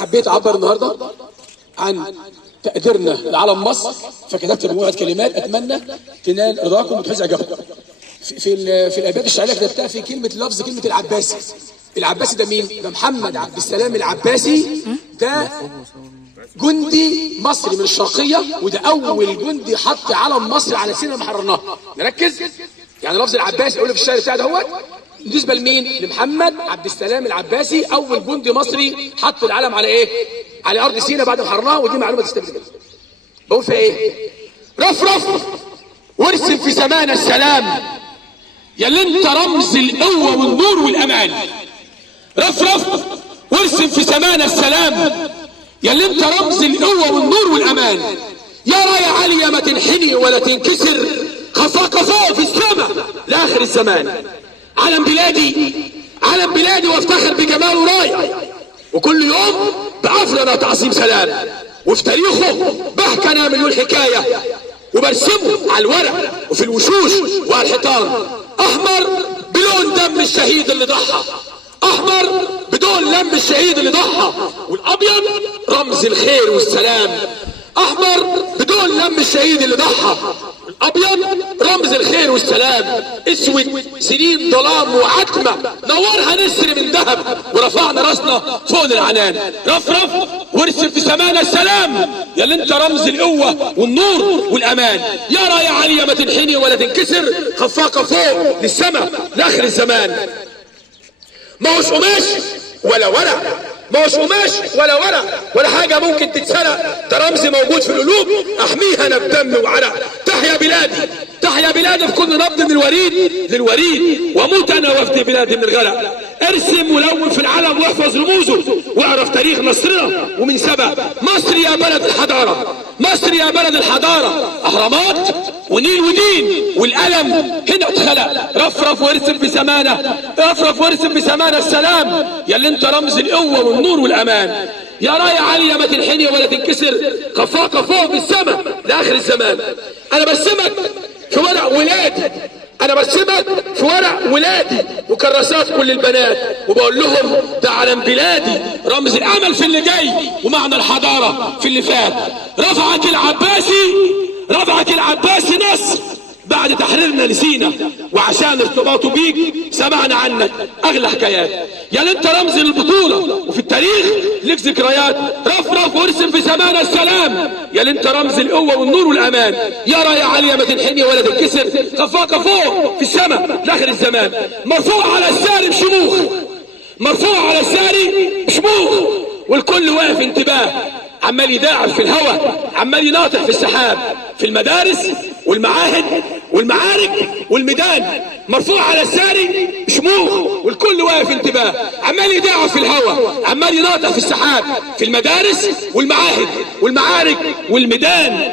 حبيت اعبر النهارده عن تقديرنا لعلم مصر، فكتبت مجموعه كلمات اتمنى تنال رضاكم وتحوز اعجابكم. في الابيات الشعريه كتبتها في لفظ كلمه العباسي. العباسي ده مين؟ ده محمد عبد السلام العباسي، ده جندي مصري من الشرقيه، وده اول جندي حط علم مصر على سينا لما حررناها. نركز يعني لفظ العباسي اقوله في الشعر بتاعي دهوت بالنسبه لمين؟ لمحمد عبد السلام العباسي، اول جندي مصري حط العلم على ايه؟ على ارض سينا بعد ما حررناها، ودي معلومه تستفيد منها. بقول فيها ايه؟ رفرف وارسم في سمانا السلام يا اللي انت رمز القوه والنور والامان. رفرف وارسم في سمانا السلام يا اللي انت رمز القوه والنور والامان. يا رايه عاليه ما تنحني ولا تنكسر، خفاك فوق في السماء لاخر الزمان. علم بلادي علم بلادي وافتخر بجماله رايه، وكل يوم بعفرنا تعظيم سلام، وفي تاريخه بحكي انا مليون حكايه وبرسمه على الورق وفي الوشوش وعلى الحيطان. احمر بلون دم الشهيد اللي ضحى، احمر بدون لم الشهيد اللي ضحى، والابيض رمز الخير والسلام. احمر بدون لم الشهيد اللي ضحى، الابيض رمز الخير والسلام. اسود سنين ظلام وعتمه نورها نسر من ذهب، ورفعنا راسنا فوق العنان. رفرف وارسم في سمانا السلام يا اللي انت رمز القوه والنور والامان. يا رايه عاليه ما تنحني ولا تنكسر، خفاقه فوق للسماء لاخر الزمان. ما هوش قماش ولا ورق، ما هوش قماش ولا ورق ولا حاجه ممكن تتسرق، ده رمز موجود في القلوب احميها انا بدم وعرق. تحيا بلادي تحيا بلادي في كل نبض من الوريد للوريد، واموت انا وافدي بلادي من الغرق. ارسم ولون في العلم واحفظ رموزه، واعرف تاريخ نصرنا ومن سبق. مصر يا بلد الحضاره، مصر يا بلد الحضاره، اهرامات ونيل ودين والقلم هنا اتخلق. رفرف وارسم في سمانه، رفرف وارسم في سمانه السلام يا اللي انت رمز القوه والنور والامان. يا رايه عاليه ما تنحني ولا تنكسر، خفاقه فوق بالسماء لاخر الزمان. انا برسمك في ورق ولادي، انا برسمك في ورق ولادي وكراسات كل البنات، وبقول لهم ده علم بلادي رمز الامل في اللي جاي ومعنى الحضاره في اللي فات. رفعك العباسي رفعك العباسي نصر بعد تحريرنا لسينا، وعشان ارتباطه بيك سمعنا عنك اغلى حكايات. يا اللي انت رمز للبطوله وفي التاريخ لك ذكريات. رفرف وارسم في سمانا السلام يا اللي انت رمز القوه والنور والامان. يا رايه عاليه ما تنحني ولا تنكسر، خفاقه فوق في السماء لاخر الزمان. مرفوع على الساري بشموخ، مرفوع على الساري بشموخ، والكل واقف انتباه، عمال يداعب في الهواء، عمال يناطح في السحاب، في المدارس والمعاهد والمعارك والميدان. مرفوع على الساري شموخ والكل واقف انتباه، عمال يداعب في الهواء، عمال يناطح في السحاب، في المدارس والمعاهد والمعارك والميدان.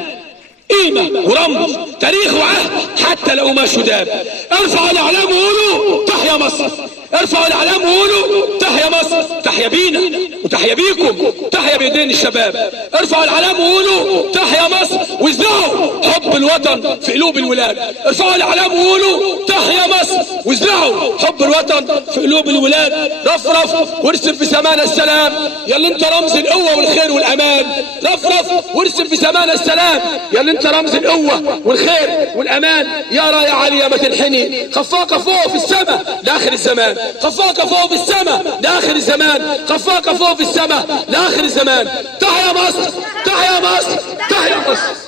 قيمة ورمز تاريخ وعهد حتى لو ما شداب. ارفعوا الاعلام وقولوا تحيا مصر، ارفعوا الاعلام وقولوا تحيا مصر. تحيا بينا وتحيا بيكم، تحيا بايدين الشباب. ارفعوا الاعلام وقولوا تحيا مصر، وازرعوا حب الوطن في قلوب الولاد. ارفعوا الاعلام وقولوا تحيا مصر، وازرعوا حب الوطن في قلوب الولاد. رفرف وارسم في سمانا السلام يا اللي انت رمز القوه والخير والامان. رفرف وارسم في سمانا السلام يا اللي انت رمز القوه والخير والامان. يا رايه عاليه ما تنحني، خفاقه فوق في السماء لاخر الزمان. خفاقه فوق في السماء لاخر الزمان، خفاقه فوق في السماء لاخر الزمان. تحيا مصر تحيا مصر تحيا مصر.